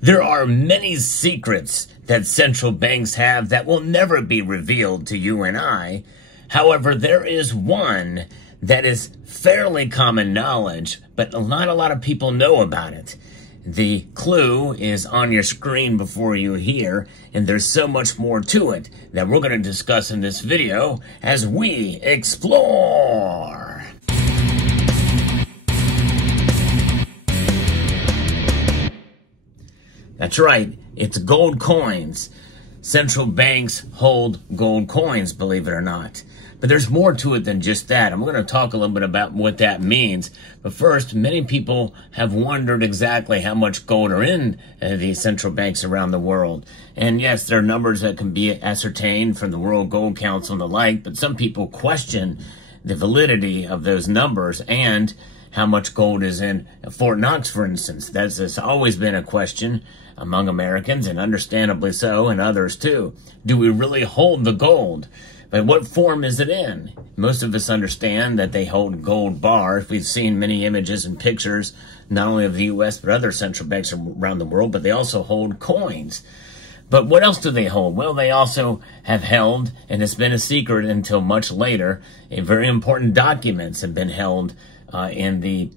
There are many secrets that central banks have that will never be revealed to you and I. However, there is one that is fairly common knowledge, but not a lot of people know about it. The clue is on your screen before you here, and there's so much more to it that we're going to discuss in this video as we explore. That's right, it's gold coins. Central banks hold gold coins, believe it or not. But there's more to it than just that. I'm going to talk a little bit about what that means. But first, many people have wondered exactly how much gold are in these central banks around the world. And yes, there are numbers that can be ascertained from the World Gold Council and the like, but some people question the validity of those numbers and how much gold is in Fort Knox, for instance. That's always been a question among Americans, and understandably so, and others too. Do we really hold the gold? But what form is it in? Most of us understand that they hold gold bars. We've seen many images and pictures, not only of the U.S., but other central banks around the world, but they also hold coins. But what else do they hold? Well, they also have held, and it's been a secret until much later, very important documents have been held in the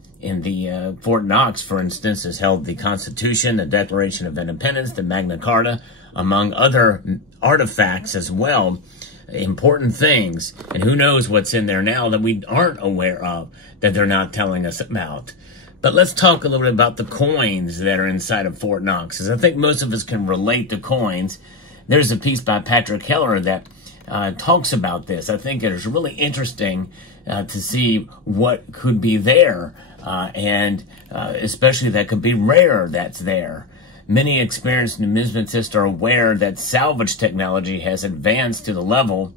Fort Knox, for instance, has held the Constitution, the Declaration of Independence, the Magna Carta, among other artifacts as well. Important things, and who knows what's in there now that we aren't aware of, that they're not telling us about. But let's talk a little bit about the coins that are inside of Fort Knox, because I think most of us can relate to coins. There's a piece by Patrick Heller that talks about this. I think it is really interesting to see what could be there, and especially that could be rare that's there. Many experienced numismatists are aware that salvage technology has advanced to the level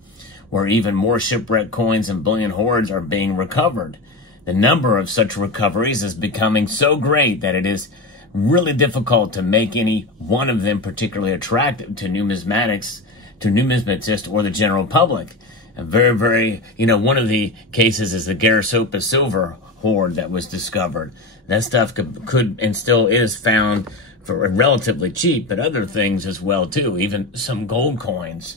where even more shipwrecked coins and bullion hoards are being recovered. The number of such recoveries is becoming so great that it is really difficult to make any one of them particularly attractive to numismatists or the general public. One of the cases is the Garasopa silver hoard that was discovered. That stuff could and still is found for relatively cheap, but other things as well too, even some gold coins.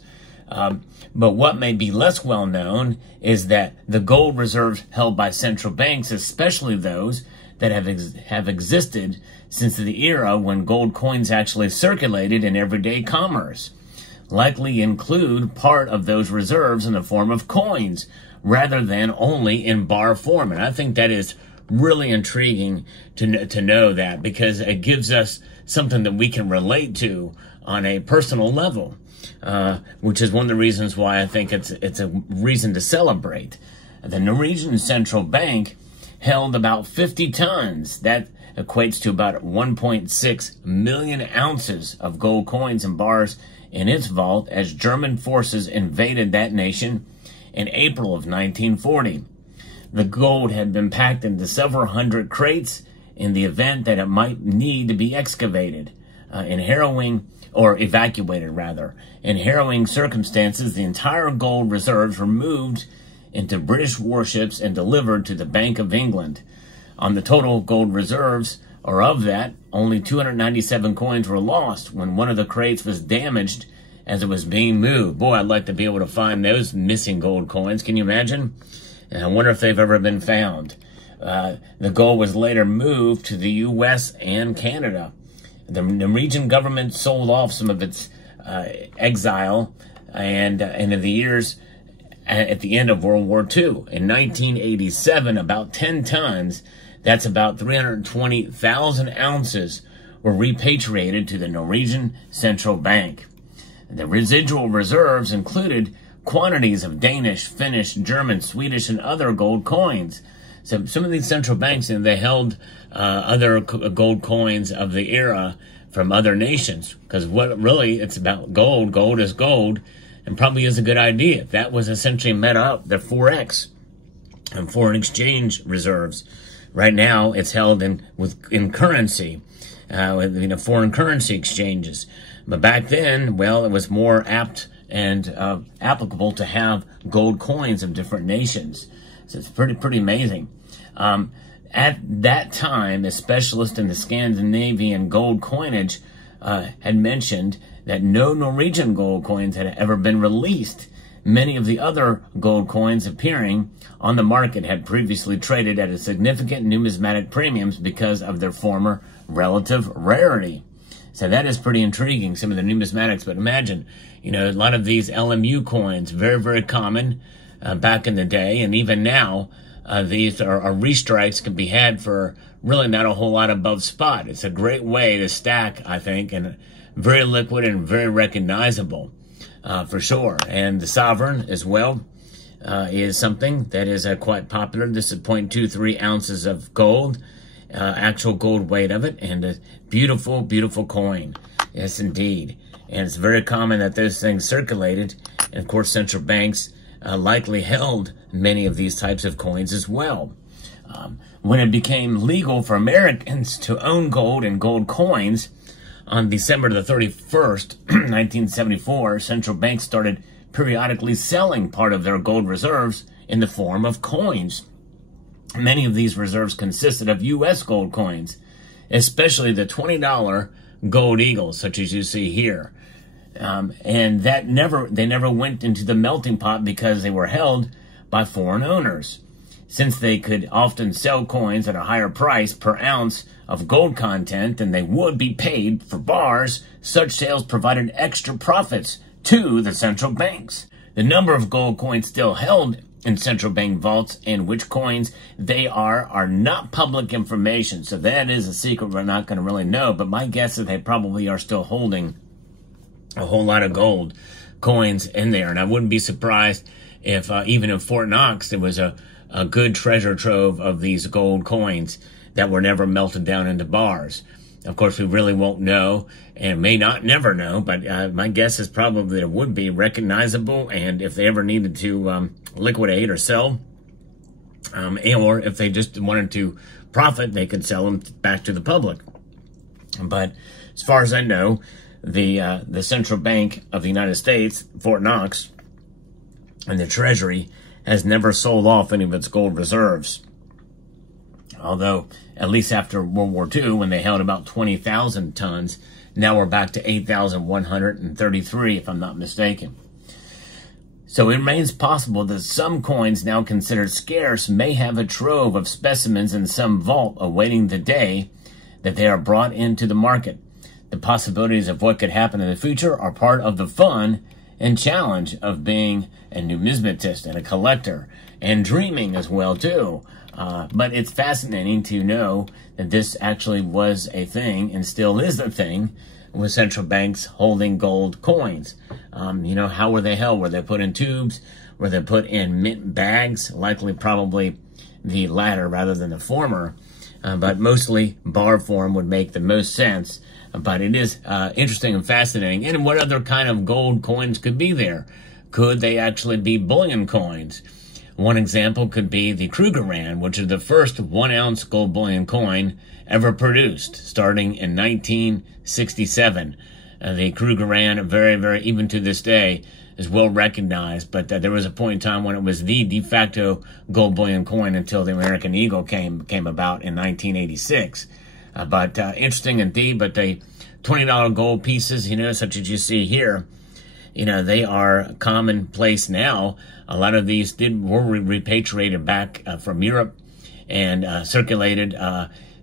But what may be less well known is that the gold reserves held by central banks, especially those that have existed since the era when gold coins actually circulated in everyday commerce, likely include part of those reserves in the form of coins rather than only in bar form. And I think that is really intriguing to know that, because it gives us something that we can relate to on a personal level, which is one of the reasons why I think it's a reason to celebrate. The Norwegian Central Bank held about 50 tons. That equates to about 1.6 million ounces of gold coins and bars in its vault as German forces invaded that nation in April of 1940. The gold had been packed into several hundred crates in the event that it might need to be evacuated. In harrowing circumstances, the entire gold reserves were moved into British warships and delivered to the Bank of England. On the total gold reserves, or of that, only 297 coins were lost when one of the crates was damaged as it was being moved. Boy, I'd like to be able to find those missing gold coins. Can you imagine? And I wonder if they've ever been found. The gold was later moved to the U.S. and Canada. The Norwegian government sold off some of its exile and in the years at the end of World War II. In 1987, about 10 tons, that's about 320,000 ounces, were repatriated to the Norwegian Central Bank. The residual reserves included quantities of Danish, Finnish, German, Swedish, and other gold coins. So some of these central banks, they held other gold coins of the era from other nations, because what really it's about gold. Gold is gold, and probably is a good idea. That was essentially met up the Forex and foreign exchange reserves. Right now, it's held in currency, foreign currency exchanges. But back then, well, it was more apt and applicable to have gold coins of different nations. So it's pretty amazing. At that time, a specialist in the Scandinavian gold coinage had mentioned that no Norwegian gold coins had ever been released. Many of the other gold coins appearing on the market had previously traded at a significant numismatic premiums because of their former relative rarity. So that is pretty intriguing, some of the numismatics. But imagine, a lot of these LMU coins, very, very common back in the day. And even now, these are restrikes can be had for really not a whole lot above spot. It's a great way to stack, I think, and very liquid and very recognizable. For sure. And the sovereign as well is something that is quite popular. This is 0.23 ounces of gold, actual gold weight of it, and a beautiful, beautiful coin. Yes, indeed. And it's very common that those things circulated. And of course, central banks likely held many of these types of coins as well. When it became legal for Americans to own gold and gold coins, on December the 31st, 1974, central banks started periodically selling part of their gold reserves in the form of coins. Many of these reserves consisted of U.S. gold coins, especially the $20 gold eagles, such as you see here. And they never went into the melting pot because they were held by foreign owners. Since they could often sell coins at a higher price per ounce of gold content than they would be paid for bars, such sales provided extra profits to the central banks. The number of gold coins still held in central bank vaults and which coins they are not public information. So that is a secret we're not going to really know. But my guess is they probably are still holding a whole lot of gold coins in there. And I wouldn't be surprised if even in Fort Knox there was a good treasure trove of these gold coins that were never melted down into bars. Of course, we really won't know and may not never know, but my guess is probably that it would be recognizable, and if they ever needed to liquidate or sell, or if they just wanted to profit, they could sell them back to the public. But as far as I know, the Central Bank of the United States, Fort Knox, and the Treasury has never sold off any of its gold reserves. Although, at least after World War II, when they held about 20,000 tons, now we're back to 8,133, if I'm not mistaken. So it remains possible that some coins now considered scarce may have a trove of specimens in some vault awaiting the day that they are brought into the market. The possibilities of what could happen in the future are part of the fun and challenge of being a numismatist and a collector, and dreaming as well too. But it's fascinating to know that this actually was a thing and still is a thing with central banks holding gold coins. How were they held? Were they put in tubes? Were they put in mint bags? Likely probably the latter rather than the former. But mostly bar form would make the most sense. But it is interesting and fascinating. And what other kind of gold coins could be there? Could they actually be bullion coins? One example could be the Krugerrand, which is the first 1 ounce gold bullion coin ever produced, starting in 1967. The Krugerrand, very, very, even to this day, is well recognized, but there was a point in time when it was the de facto gold bullion coin until the American Eagle came about in 1986. But interesting indeed, but the $20 gold pieces, such as you see here, they are commonplace now. A lot of these were repatriated back from Europe and circulated,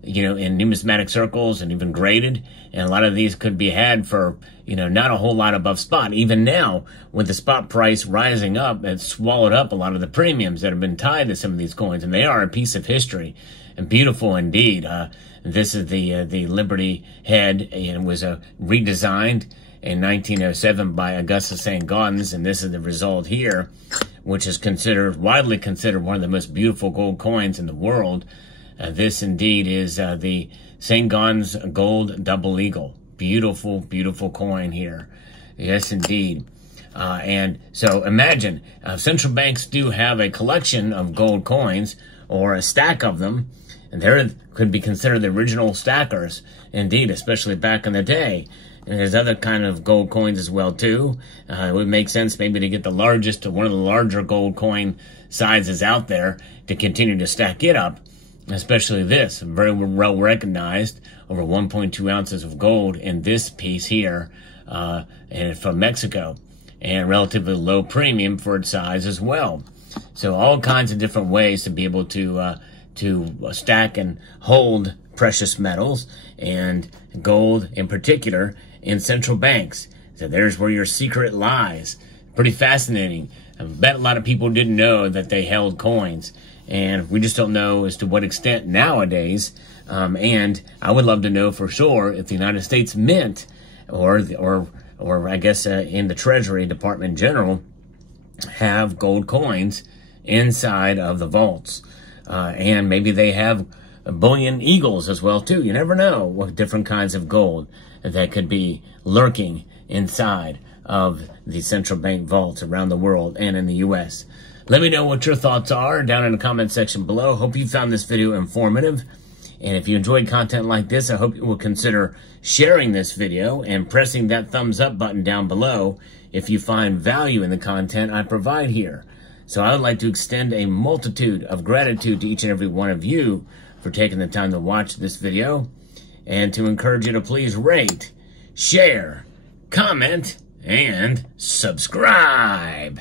in numismatic circles and even graded. And a lot of these could be had for, not a whole lot above spot. Even now, with the spot price rising up, it's swallowed up a lot of the premiums that have been tied to some of these coins. And they are a piece of history and beautiful indeed. This is the Liberty head, and it was redesigned in 1907 by Augusta St. Gaudens, and this is the result here, which is widely considered one of the most beautiful gold coins in the world. This indeed is the St. Gaudens Gold Double Eagle. Beautiful, beautiful coin here. Yes, indeed. And so imagine, central banks do have a collection of gold coins, or a stack of them, and they could be considered the original stackers, indeed, especially back in the day. And there's other kind of gold coins as well, too. It would make sense maybe to get one of the larger gold coin sizes out there to continue to stack it up. especially this, very well recognized, over 1.2 ounces of gold in this piece here, and from Mexico, and relatively low premium for its size as well. So all kinds of different ways to be able to stack and hold precious metals, and gold in particular, in central banks. So there's where your secret lies. Pretty fascinating. I bet a lot of people didn't know that they held coins, and we just don't know as to what extent nowadays. And I would love to know for sure if the United States Mint, or I guess in the Treasury Department in general, have gold coins inside of the vaults. And maybe they have bullion eagles as well too. You never know what different kinds of gold that could be lurking inside of the central bank vaults around the world and in the U.S. Let me know what your thoughts are down in the comment section below. Hope you found this video informative. And if you enjoyed content like this, I hope you will consider sharing this video and pressing that thumbs up button down below if you find value in the content I provide here. So I would like to extend a multitude of gratitude to each and every one of you for taking the time to watch this video, and to encourage you to please rate, share, comment, and subscribe.